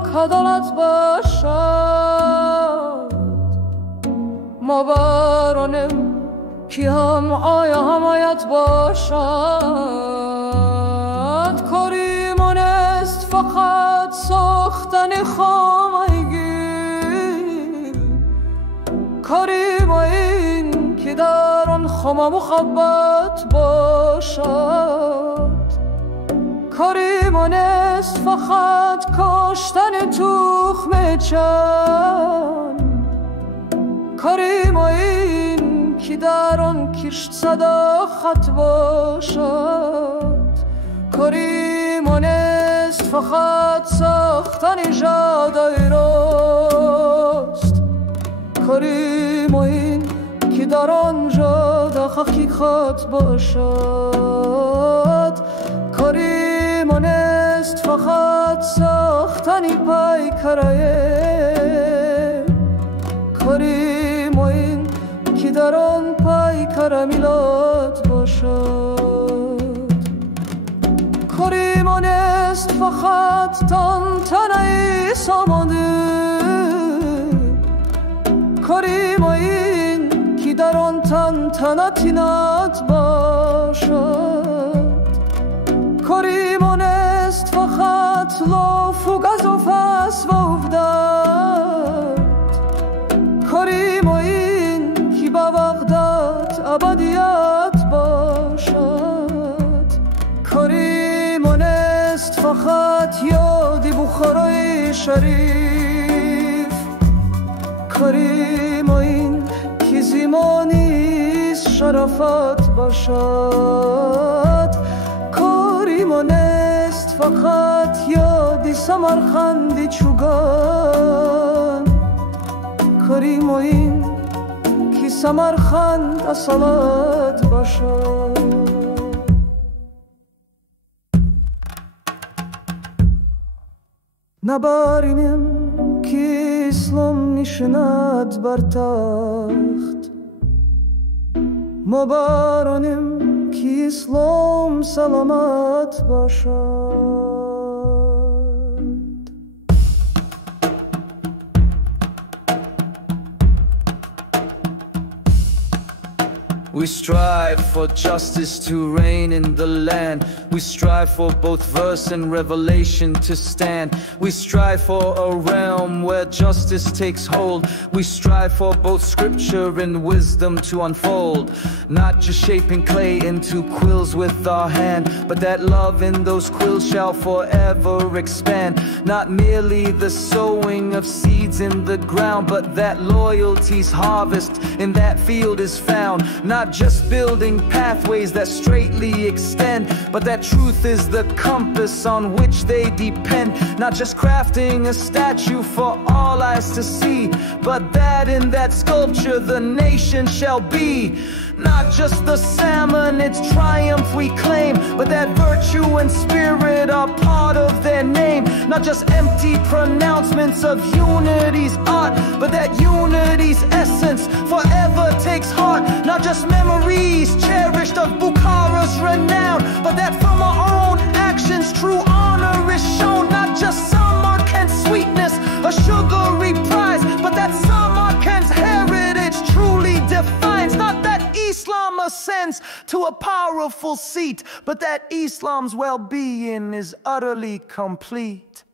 کدالت باشد ما برانم که هم آیا همایت باشد کاری منست فقط ساختن خامگی کاری ما این که در آن خام مخبت باشد کاری منست فقط کاشتن تخم چند کاری ما این که در آن کشت صداقت باشد کاری منست فقط ساختن جادای راست کاری ما این که در آن جاده حقیقت باشد کاری منست فقط ساختن پیکره کاری ما این که در آن پیکره میلاد باشد کاری منست فقط تنتنه سامانده کاری ما این که در آن تنتنه تینت باشد کاری منست فقط لاف و گز و فس و افداد کاری ما این که با وقتت ابدیت باشد کاری منست فقط یادی بخارای شریف کاری ما این که زمانیست شرافت باشد کاری منست فقط یادی سمرخندی چوگان کاری ما این که سمرخند اصالت باشد نبارینم که اسلام نشند بر تخت مبارانم که اسلام سلامت باشد We strive for justice to reign in the land. We strive for both verse and revelation to stand. We strive for a realm where justice takes hold. We strive for both scripture and wisdom to unfold. Not just shaping clay into quills with our hand, but that love in those quills shall forever expand. Not merely the sowing of seeds in the ground, but that loyalty's harvest in that field is found. Not just building pathways that straightly extend, but that truth is the compass on which they depend. Not just crafting a statue for all eyes to see, but that in that sculpture the nation shall be. Not just the salmon, its triumph we claim, but that virtue and spirit are part of their name. Not just empty pronouncements of unity's art, but that unity's essence forever takes heart. Not just memories cherished of Bukhara's renown, but that from our own actions true honor is shown. Not just Samarkand's sweetness, a sugary prize, but that Samarkand's heritage truly defines. Not that Islam ascends to a powerful seat, but that Islam's well-being is utterly complete.